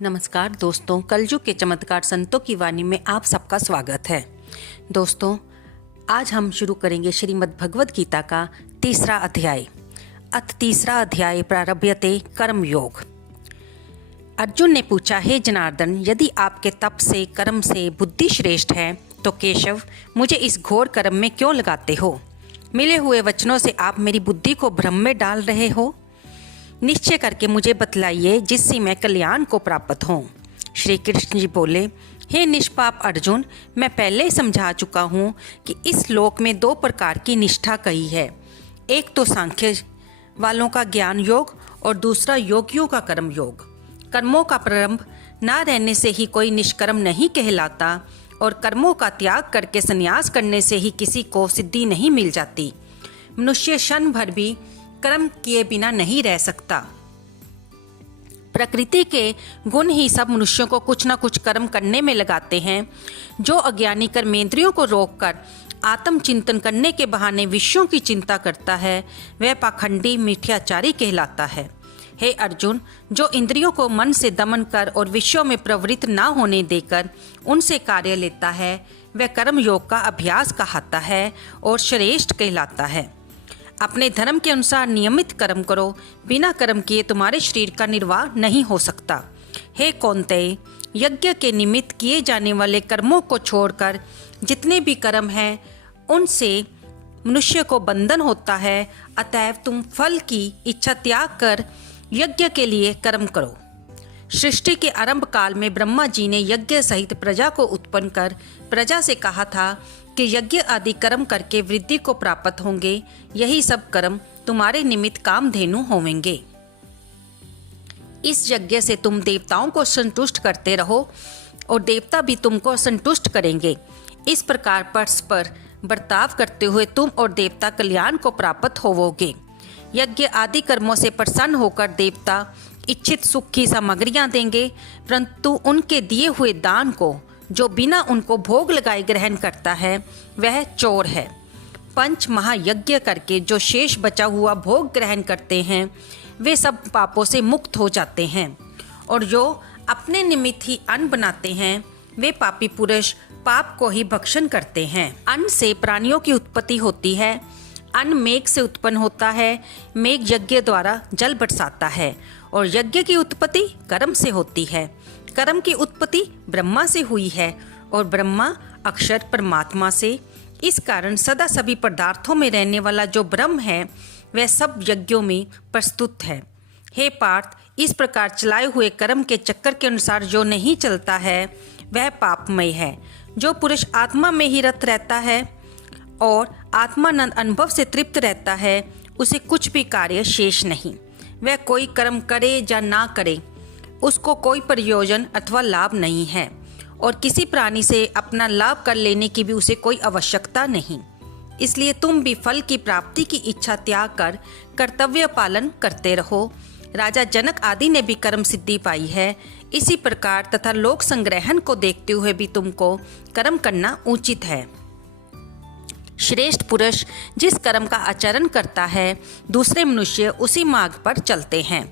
नमस्कार दोस्तों, कलयुग के चमत्कार संतों की वाणी में आप सबका स्वागत है। दोस्तों, आज हम शुरू करेंगे श्रीमद् भगवद गीता का तीसरा अध्याय। अथ तीसरा अध्याय प्रारभ्यते कर्म योग। अर्जुन ने पूछा, हे जनार्दन, यदि आपके तप से कर्म से बुद्धि श्रेष्ठ है तो केशव मुझे इस घोर कर्म में क्यों लगाते हो? मिले हुए वचनों से आप मेरी बुद्धि को भ्रम में डाल रहे हो। निश्चय करके मुझे बतलाइए जिससे मैं कल्याण को प्राप्त हों। श्री कृष्ण जी बोले, हे निष्पाप अर्जुन, मैं पहले ही समझा चुका हूँ कि इस लोक में दो प्रकार की निष्ठा कही है। एक तो सांख्य वालों का ज्ञान योग और दूसरा योगियों का कर्म योग। कर्मों का प्रारंभ ना रहने से ही कोई निष्कर्म नहीं कहलाता और कर्मों का त्याग करके संन्यास करने से ही किसी को सिद्धि नहीं मिल जाती। मनुष्य क्षण भर भी कर्म किए बिना नहीं रह सकता। प्रकृति के गुण ही सब मनुष्यों को कुछ न कुछ कर्म करने में लगाते हैं। जो अज्ञानी कर्मेंद्रियों को रोककर आत्म चिंतन करने के बहाने विषयों की चिंता करता है, वह पाखंडी मिथ्याचारी कहलाता है। हे अर्जुन, जो इंद्रियों को मन से दमन कर और विषयों में प्रवृत्त ना होने देकर उनसे कार्य लेता है, वह कर्म योग का अभ्यास कहलाता है और श्रेष्ठ कहलाता है। अपने धर्म के अनुसार नियमित कर्म करो, बिना कर्म किए तुम्हारे शरीर का निर्वाह नहीं हो सकता। हे कौन्तेय, यज्ञ के निमित्त किए जाने वाले कर्मों को छोड़कर जितने भी कर्म हैं उनसे मनुष्य को बंधन होता है। अतएव तुम फल की इच्छा त्याग कर यज्ञ के लिए कर्म करो। सृष्टि के आरंभ काल में ब्रह्मा जी ने यज्ञ सहित प्रजा को उत्पन्न कर प्रजा से कहा था कि यज्ञ आदि कर्म करके वृद्धि को प्राप्त होंगे। यही सब कर्म तुम्हारे निमित्त कामधेनु होवेंगे। इस यज्ञ से तुम देवताओं को संतुष्ट करते रहो और देवता भी तुमको संतुष्ट करेंगे। इस प्रकार परस्पर बर्ताव करते हुए तुम और देवता कल्याण को प्राप्त होवोगे। यज्ञ आदि कर्मों से प्रसन्न होकर देवता इच्छित सुख की सामग्रियां देंगे, परंतु उनके दिए हुए दान को जो बिना उनको भोग लगाए ग्रहण करता है वह चोर है। पंच महायज्ञ करके जो शेष बचा हुआ भोग ग्रहण करते हैं वे सब पापों से मुक्त हो जाते हैं, और जो अपने निमित्त ही अन्न बनाते हैं वे पापी पुरुष पाप को ही भक्षण करते हैं। अन्न से प्राणियों की उत्पत्ति होती है। अन्न मेघ से उत्पन्न होता है। मेघ यज्ञ द्वारा जल बरसाता है और यज्ञ की उत्पत्ति कर्म से होती है। कर्म की उत्पत्ति ब्रह्मा से हुई है और ब्रह्मा अक्षर परमात्मा से। इस कारण सदा सभी पदार्थों में रहने वाला जो ब्रह्म है वह सब यज्ञों में प्रस्तुत है। हे पार्थ, इस प्रकार चलाए हुए कर्म के चक्कर के अनुसार जो नहीं चलता है वह पापमय है। जो पुरुष आत्मा में ही रत रहता है और आत्मानंद अनुभव से तृप्त रहता है उसे कुछ भी कार्य शेष नहीं। वह कोई कर्म करे या ना करे उसको कोई प्रयोजन अथवा लाभ नहीं है और किसी प्राणी से अपना लाभ कर लेने की भी उसे कोई आवश्यकता नहीं। इसलिए तुम भी फल की प्राप्ति की इच्छा त्याग कर कर्तव्य पालन करते रहो। राजा जनक आदि ने भी कर्म सिद्धि पाई है। इसी प्रकार तथा लोक संग्रहण को देखते हुए भी तुमको कर्म करना उचित है। श्रेष्ठ पुरुष जिस कर्म का आचरण करता है दूसरे मनुष्य उसी मार्ग पर चलते हैं,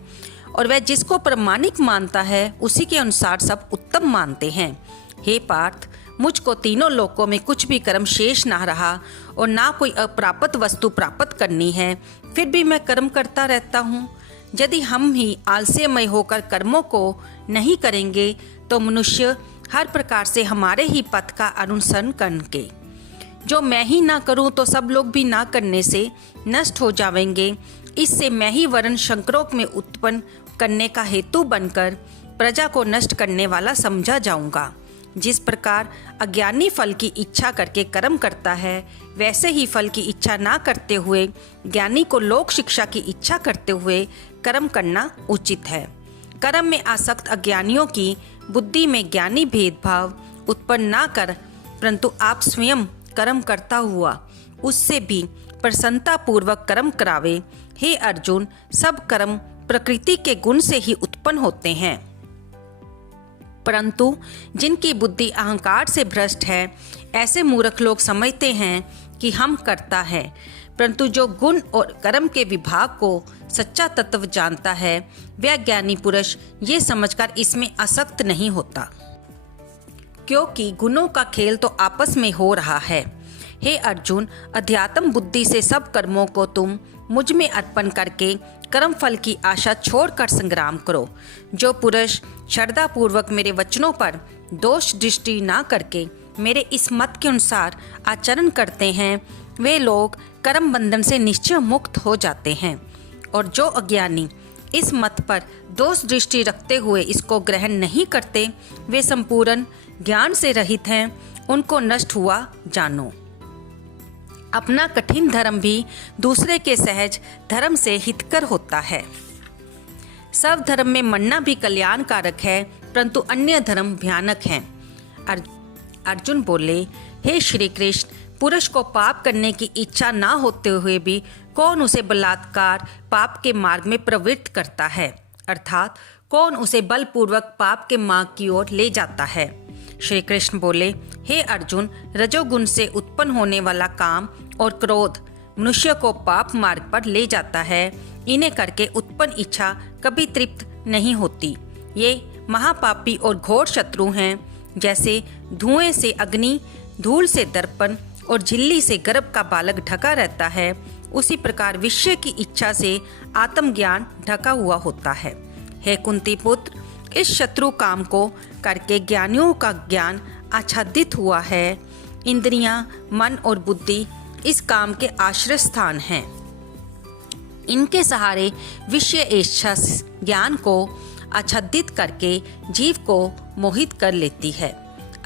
और वह जिसको प्रामाणिक मानता है उसी के अनुसार सब उत्तम मानते हैं। हे पार्थ, मुझको तीनों लोकों में कुछ भी कर्म शेष ना रहा और ना कोई अप्राप्त वस्तु प्राप्त करनी है, फिर भी मैं कर्म करता रहता हूँ। यदि हम ही आलस्यमय होकर कर्मों को नहीं करेंगे तो मनुष्य हर प्रकार से हमारे ही पथ का अनुसरण करेंगे। जो मैं ही ना करूं तो सब लोग भी ना करने से नष्ट हो जाएंगे। इससे मैं ही वर्ण शंकरों में उत्पन्न करने का हेतु बनकर प्रजा को नष्ट करने वाला समझा जाऊंगा। जिस प्रकार अज्ञानी फल की इच्छा करके कर्म करता है वैसे ही फल की इच्छा ना करते हुए ज्ञानी को लोक शिक्षा की इच्छा करते हुए कर्म करना उचित है। कर्म में आसक्त अज्ञानियों की बुद्धि में ज्ञानी भेदभाव उत्पन्न ना कर, परंतु आप स्वयं कर्म करता हुआ उससे भी प्रसन्नता पूर्वक कर्म करावे। हे अर्जुन, सब कर्म प्रकृति के गुण से ही उत्पन्न होते हैं, परंतु जिनकी बुद्धि अहंकार से भ्रष्ट है ऐसे मूर्ख लोग समझते हैं कि हम करता है, परंतु जो गुण और कर्म के विभाग को सच्चा तत्व जानता है वह ज्ञानी पुरुष ये समझकर इसमें आसक्त नहीं होता, क्योंकि गुणों का खेल तो आपस में हो रहा है। हे अर्जुन, अध्यात्म बुद्धि से सब कर्मों को तुम मुझ में अर्पण करके कर्म फल की आशा छोड़कर संग्राम करो। जो पुरुष श्रद्धा पूर्वक मेरे वचनों पर दोष दृष्टि ना करके मेरे इस मत के अनुसार आचरण करते हैं वे लोग कर्म बंधन से निश्चय मुक्त हो जाते हैं, और जो अज्ञानी इस मत पर दोष दृष्टि रखते हुए इसको ग्रहण नहीं करते वे संपूर्ण ज्ञान से रहित हैं, उनको नष्ट हुआ जानो। अपना कठिन धर्म भी दूसरे के सहज धर्म से हितकर होता है। सब धर्म में मरना भी कल्याणकारक है, परंतु अन्य धर्म भयानक हैं। अर्जुन बोले, हे श्री कृष्ण, पुरुष को पाप करने की इच्छा ना होते हुए भी कौन उसे बलात्कार पाप के मार्ग में प्रवृत्त करता है, अर्थात कौन उसे बलपूर्वक पाप के मार्ग की ओर ले जाता है। श्री कृष्ण बोले, हे अर्जुन, रजोगुण से उत्पन्न होने वाला काम और क्रोध मनुष्य को पाप मार्ग पर ले जाता है। इन्हें करके उत्पन्न इच्छा कभी तृप्त नहीं होती। ये महापापी और घोर शत्रु हैं। जैसे धुएं से अग्नि, धूल से दर्पण और झिल्ली से गर्भ का बालक ढका रहता है, उसी प्रकार विषय की इच्छा से आत्मज्ञान ढका हुआ होता है। हे कुंती पुत्र, इस शत्रु काम को करके ज्ञानियों का ज्ञान आच्छादित हुआ है। इंद्रियां, मन और बुद्धि इस काम के आश्रय स्थान हैं। इनके सहारे विषय इच्छा ज्ञान को आच्छादित करके जीव को मोहित कर लेती है।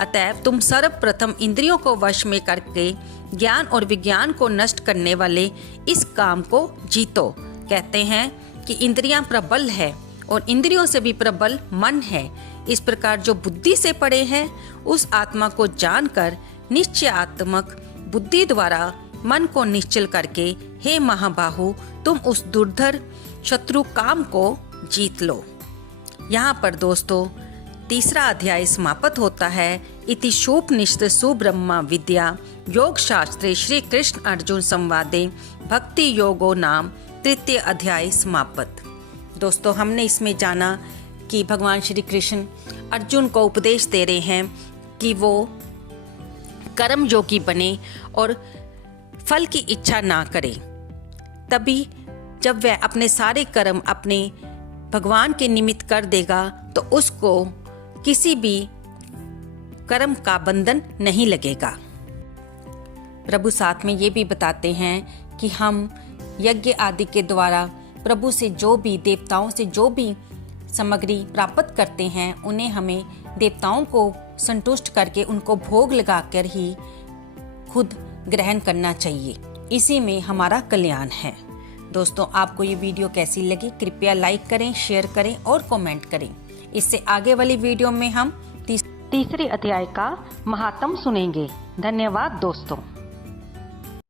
अतएव तुम सर्वप्रथम इंद्रियों को वश में करके ज्ञान और विज्ञान को नष्ट करने वाले इस काम को जीतो। कहते हैं कि इंद्रियां प्रबल है और इंद्रियों से भी प्रबल मन है। इस प्रकार जो बुद्धि से पड़े हैं उस आत्मा को जानकर निश्चयात्मक बुद्धि द्वारा मन को निश्चल करके हे महाबाहु, तुम उस दुर्धर शत्रु काम को जीत लो। यहाँ पर दोस्तों तीसरा अध्याय समाप्त होता है। इति शोपनिषद सुब्रह्मा विद्या योग शास्त्रे श्री कृष्ण अर्जुन संवादे भक्ति योगो नाम तृतीय अध्याय समाप्त। दोस्तों हमने इसमें जाना कि भगवान श्री कृष्ण अर्जुन को उपदेश दे रहे हैं कि वो कर्म योगी बने और फल की इच्छा ना करे। तभी जब वह अपने सारे कर्म अपने भगवान के निमित्त कर देगा तो उसको किसी भी कर्म का बंधन नहीं लगेगा। प्रभु साथ में ये भी बताते हैं कि हम यज्ञ आदि के द्वारा प्रभु से जो भी देवताओं से जो भी सामग्री प्राप्त करते हैं उन्हें हमें देवताओं को संतुष्ट करके उनको भोग लगाकर ही खुद ग्रहण करना चाहिए। इसी में हमारा कल्याण है। दोस्तों आपको ये वीडियो कैसी लगी कृपया लाइक करें, शेयर करें और कमेंट करें। इससे आगे वाली वीडियो में हम तीसरे अध्याय का महात्म सुनेंगे। धन्यवाद दोस्तों।